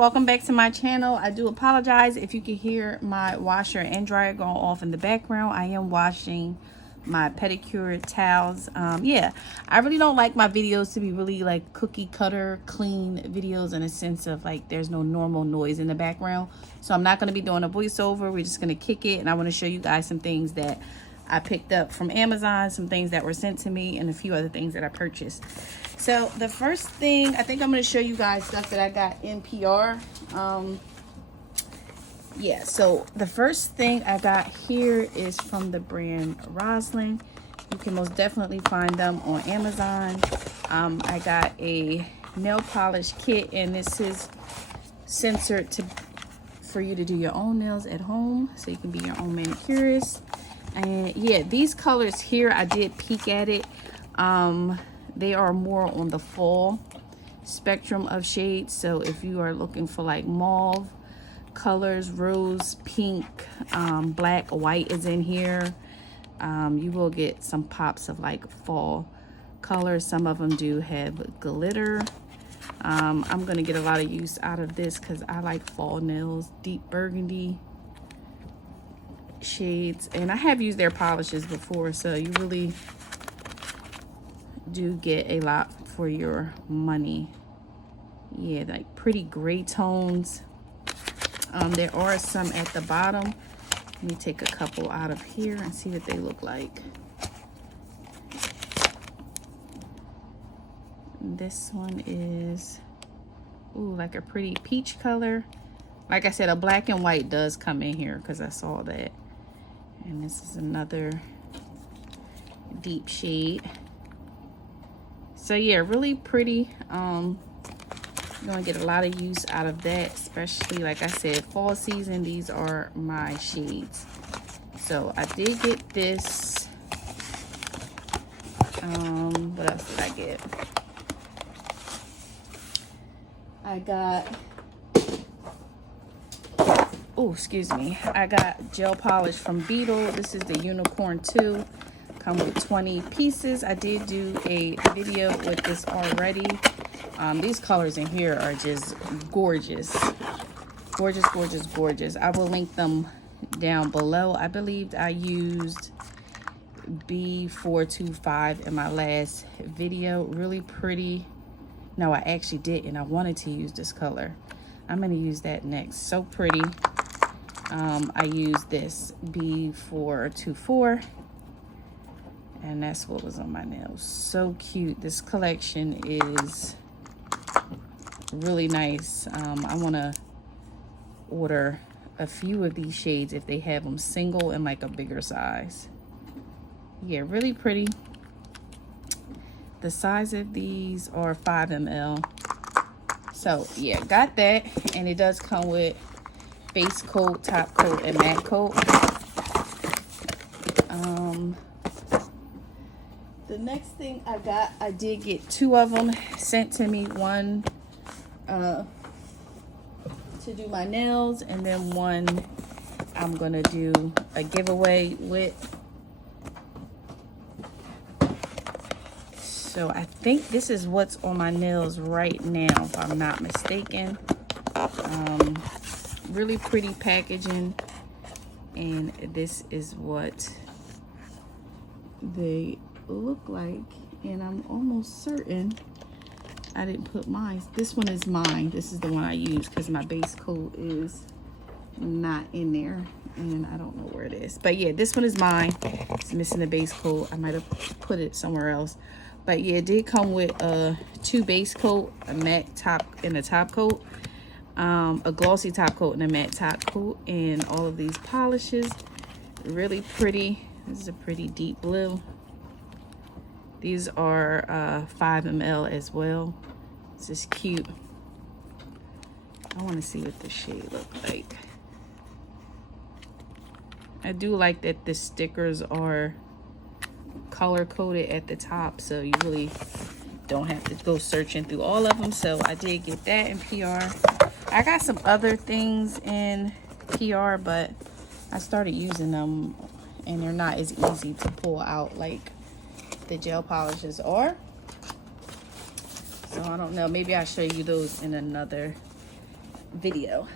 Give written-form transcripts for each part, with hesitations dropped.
welcome back to my channel. I do apologize if you can hear my washer and dryer going off in the background. I am washing my pedicure towels. Yeah, I really don't like my videos to be really like cookie cutter clean videos, in a sense of like there's no normal noise in the background. So I'm not going to be doing a voiceover. We're just going to kick it, and I want to show you guys some things that I picked up from Amazon, some things that were sent to me, and a few other things that I purchased. So the first thing, I think I'm going to show you guys stuff that I got in PR. Yeah, so the first thing I got here is from the brand Roslyn. You can most definitely find them on Amazon. I got a nail polish kit, and this is censored for you to do your own nails at home, so you can be your own manicurist. And yeah, these colors here, I did peek at it. They are more on the fall spectrum of shades. So if you are looking for like mauve colors, rose, pink, black, white is in here. You will get some pops of like fall colors. Some of them do have glitter. I'm gonna get a lot of use out of this because I like fall nails, deep burgundy shades, and I have used their polishes before, so you really do get a lot for your money. Yeah, like pretty gray tones. There are some at the bottom. Let me take a couple out of here and see what they look like. This one is like a pretty peach color. Like I said, a black and white does come in here because I saw that. And this is another deep shade. So yeah, really pretty. You're gonna get a lot of use out of that, especially like I said, fall season. These are my shades. So I did get this. What else did I get? I got, excuse me. I got gel polish from Beetle. This is the Unicorn 2. Come with 20 pieces. I did do a video with this already. These colors in here are just gorgeous. Gorgeous, gorgeous, gorgeous. I will link them down below. I believed I used B425 in my last video. Really pretty. No, I actually didn't. I wanted to use this color. I'm going to use that next. So pretty. I used this B424. And that's what was on my nails. So cute. This collection is really nice. I want to order a few of these shades if they have them single in like a bigger size. Yeah, really pretty. The size of these are 5 ml. So yeah, got that. And it does come with base coat, top coat, and matte coat. The next thing I got, I did get 2 of them sent to me. One to do my nails, and then one I'm gonna do a giveaway with. So I think this is what's on my nails right now, if I'm not mistaken. Really pretty packaging, and this is what they look like. And I'm almost certain I didn't put mine. This one is mine. This is the one I use because my base coat is not in there, and I don't know where it is. But yeah, this one is mine. It's missing the base coat. I might have put it somewhere else. But yeah, it did come with 2 base coat, a matte top and a top coat, a glossy top coat and a matte top coat, and all of these polishes. Really pretty. This is a pretty deep blue. These are 5 ml as well. This is cute. I want to see what the shade looks like. I do like that the stickers are color coded at the top, so you really don't have to go searching through all of them. So I did get that in PR. I got some other things in PR, but I started using them and they're not as easy to pull out like the gel polishes are. So I don't know, maybe I'll show you those in another video.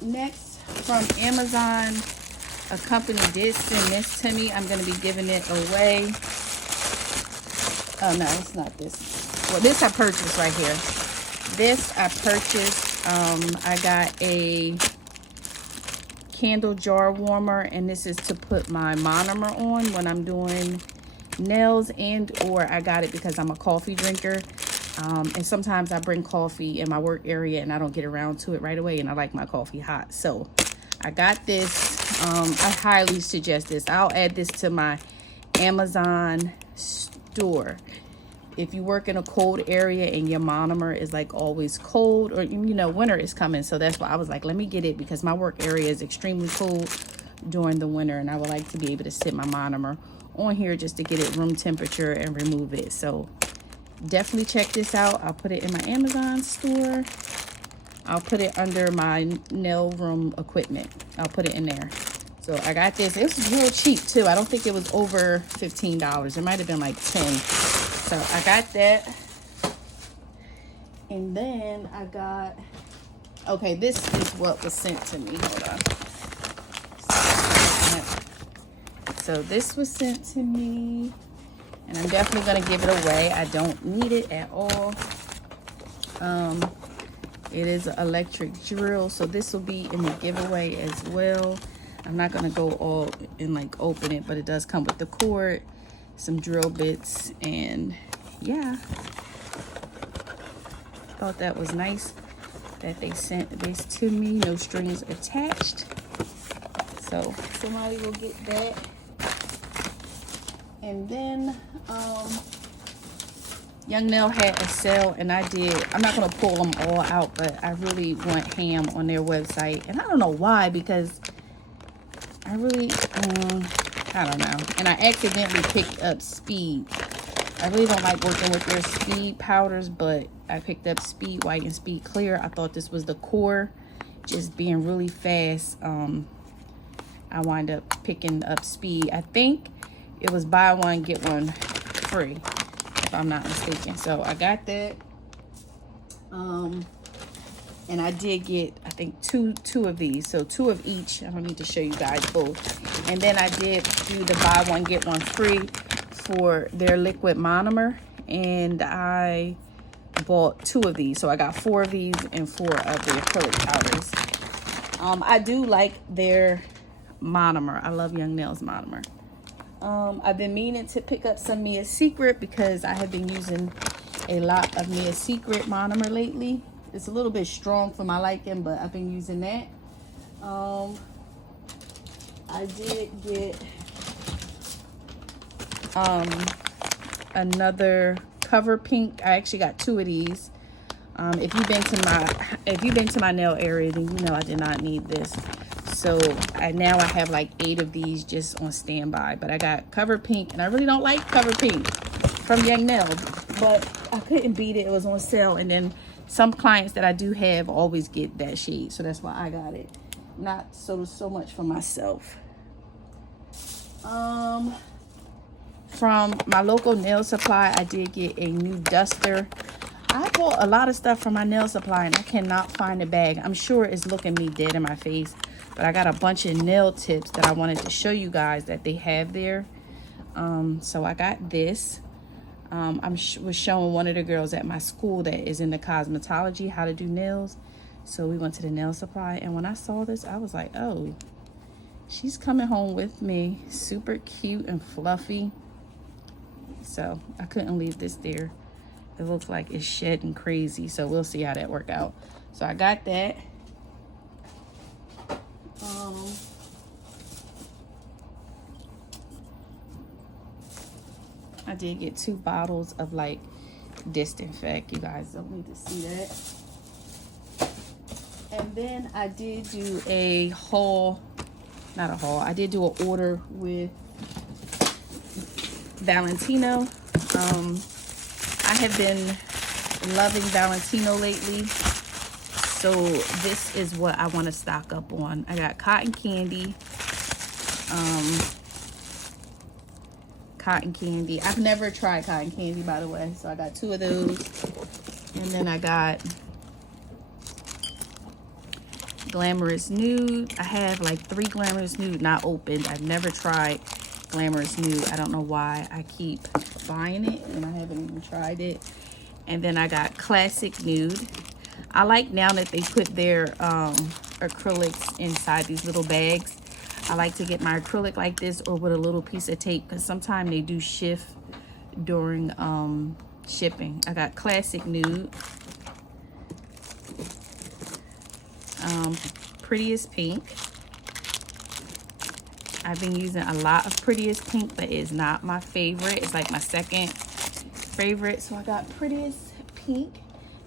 Next, from Amazon, a company did send this to me. I'm going to be giving it away. Oh, no, it's not this. Well, this I purchased right here. This I purchased. I got a candle jar warmer, and this is to put my monomer on when I'm doing nails, and or I got it because I'm a coffee drinker. And sometimes I bring coffee in my work area and I don't get around to it right away, and I like my coffee hot. So I got this. I highly suggest this. I'll add this to my Amazon store. If you work in a cold area and your monomer is like always cold, or you know, winter is coming, so that's why I was like, let me get it, because my work area is extremely cold during the winter, and I would like to be able to sit my monomer on here just to get it room temperature and remove it. So definitely check this out. I'll put it in my Amazon store. I'll put it under my nail room equipment. I'll put it in there. So I got this. It was real cheap too. I don't think it was over $15. It might have been like 10. So I got that. And then I got, okay, this is what was sent to me. Hold on. So this was sent to me, and I'm definitely going to give it away. I don't need it at all. It is an electric drill, so this will be in the giveaway as well. I'm not going to go all and like open it, but it does come with the cord, some drill bits, and yeah. Thought that was nice that they sent this to me, no strings attached. So somebody will get that. And then Young Nail had a sale, and I'm not going to pull them all out, but I really went ham on their website. And I don't know why, because I really, I don't know. And I accidentally picked up Speed. I really don't like working with their Speed powders, but I picked up Speed White and Speed Clear. I thought this was the core, just being really fast. I wind up picking up Speed. I think it was buy one, get one free, if I'm not mistaken. So I got that. And I did get, I think, two of these. So 2 of each. I don't need to show you guys both. And then I did do the buy one, get one free for their liquid monomer. And I bought 2 of these. So I got 4 of these and 4 of the acrylic powders. I do like their monomer. I love Young Nail's monomer. I've been meaning to pick up some Mia Secret, because I have been using a lot of Mia Secret monomer lately. It's a little bit strong for my liking, but I've been using that. I did get another Cover Pink. I actually got 2 of these. If you've been to my nail area, then you know I did not need this. So now I have like 8 of these just on standby. But I got Cover Pink, and I really don't like Cover Pink from Young Nail, but I couldn't beat it. It was on sale, and then some clients that I do have always get that shade, so that's why I got it. Not so much for myself. From my local nail supply, I did get a new duster. I bought a lot of stuff from my nail supply, and I cannot find the bag. I'm sure it's looking me dead in my face, but I got a bunch of nail tips that I wanted to show you guys that they have there. So I got this. Was showing one of the girls at my school that is into cosmetology how to do nails. So we went to the nail supply, and when I saw this, I was like, oh, she's coming home with me. Super cute and fluffy. So I couldn't leave this there. It looks like it's shedding crazy, so we'll see how that work out. So I got that. I did get 2 bottles of like disinfect. You guys don't need to see that. And then I did do a haul, not a haul, I did do an order with Valentino. I have been loving Valentino lately, so this is what I want to stock up on. I got cotton cotton candy. I've never tried cotton candy, by the way. So I got 2 of those. And then I got Glamorous Nude. I have like 3 Glamorous Nude not opened. I've never tried Glamorous Nude. I don't know why I keep buying it and I haven't even tried it. And then I got Classic Nude. I like now that they put their acrylics inside these little bags. I like to get my acrylic like this or with a little piece of tape because sometimes they do shift during shipping. I got Classic Nude. Prettiest Pink. I've been using a lot of Prettiest Pink, but it's not my favorite. It's like my second favorite. So I got Prettiest Pink.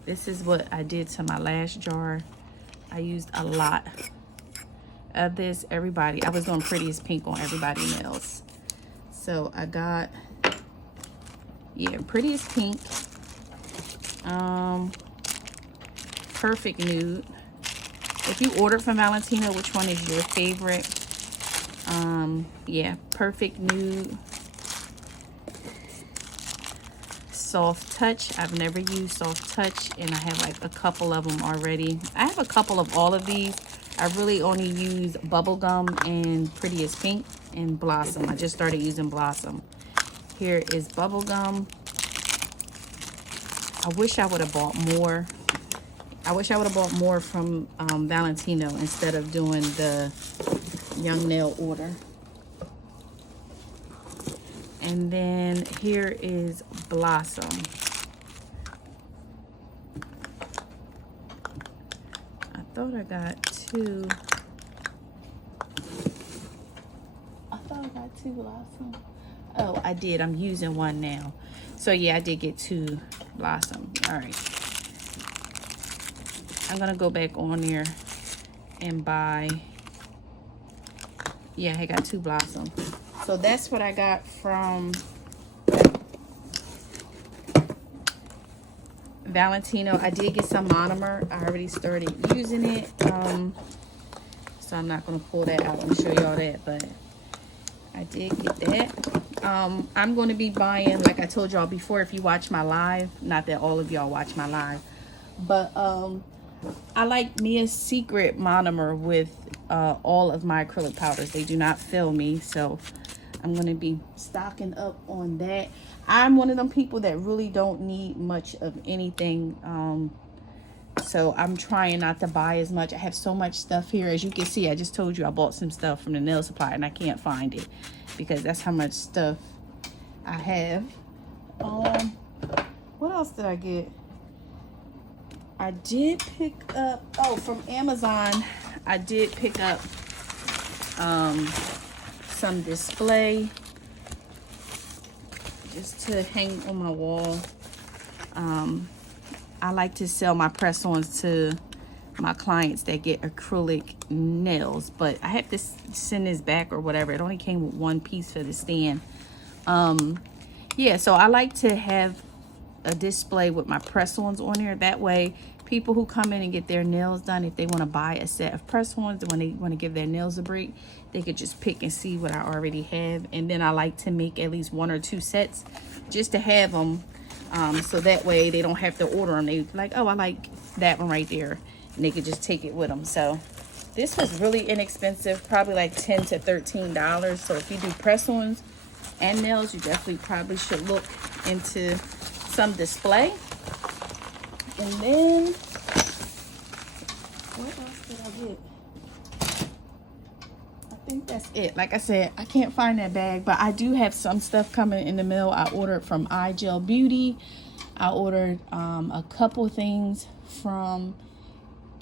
This is what I did to my last jar. I used a lot of this. Everybody, I was doing Prettiest Pink on everybody's nails. So I got, yeah, Prettiest Pink. Perfect Nude. If you ordered from Valentino, which one is your favorite? Yeah, Perfect Nude. Soft Touch. I've never used Soft Touch, and I have like a couple of them already. I have a couple of all of these. I really only use Bubblegum and Prettiest Pink and Blossom. I just started using Blossom. Here is Bubblegum. I wish I would have bought more. I wish I would have bought more from Valentino instead of doing the Young Nail order. And then here is Blossom. I thought I got 2. I thought I got 2 Blossom. Oh, I did. I'm using one now. So yeah, I did get 2 Blossom. All right. I'm gonna go back on there and buy. Yeah, I got 2 Blossom. So that's what I got from Valentino. I did get some monomer. I already started using it. So I'm not gonna pull that out and show y'all that, but I did get that. I'm going to be buying, like I told y'all before, if you watch my live, not that all of y'all watch my live, but I like Mia's Secret monomer with all of my acrylic powders. They do not fill me, so I'm going to be stocking up on that. I'm one of them people that really don't need much of anything, so I'm trying not to buy as much. I have so much stuff here. As you can see, I just told you I bought some stuff from the nail supply and I can't find it because that's how much stuff I have. What else did I get? I did pick up, oh, from Amazon, I did pick up some display just to hang on my wall. I like to sell my press-ons to my clients that get acrylic nails, but I have to send this back or whatever. It only came with 1 piece for the stand. Yeah, so I like to have a display with my press-ons on there. That way, people who come in and get their nails done, if they want to buy a set of press-ons, when they want to give their nails a break, they could just pick and see what I already have. And then I like to make at least 1 or 2 sets just to have them. So that way they don't have to order them. They like, oh, I like that one right there, and they could just take it with them. So this was really inexpensive, probably like $10 to $13. So if you do press-ons and nails, you definitely probably should look into some display. And then what else did I get? I think that's it. Like I said, I can't find that bag, but I do have some stuff coming in the mail. I ordered from iGel Beauty. I ordered a couple things from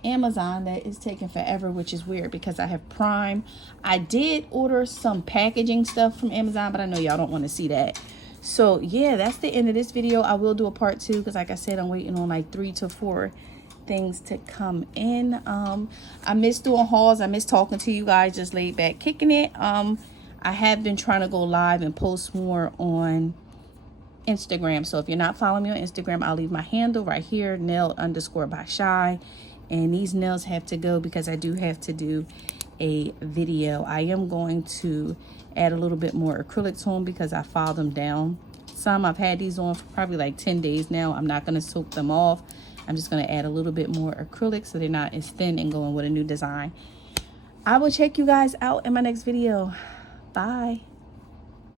Amazon that is taking forever, which is weird because I have Prime. I did order some packaging stuff from Amazon, but I know y'all don't want to see that. So yeah, that's the end of this video. I will do a part 2 because like I said, I'm waiting on like 3 to 4 things to come in. I miss doing hauls. I miss talking to you guys, just laid back kicking it. I have been trying to go live and post more on Instagram. So if you're not following me on Instagram, I'll leave my handle right here, nail_by shy. And these nails have to go because I do have to do a video. I am going to add a little bit more acrylic to them because I filed them down some. I've had these on for probably like 10 days now. I'm not going to soak them off. I'm just going to add a little bit more acrylic so they're not as thin and going with a new design. I will check you guys out in my next video. Bye.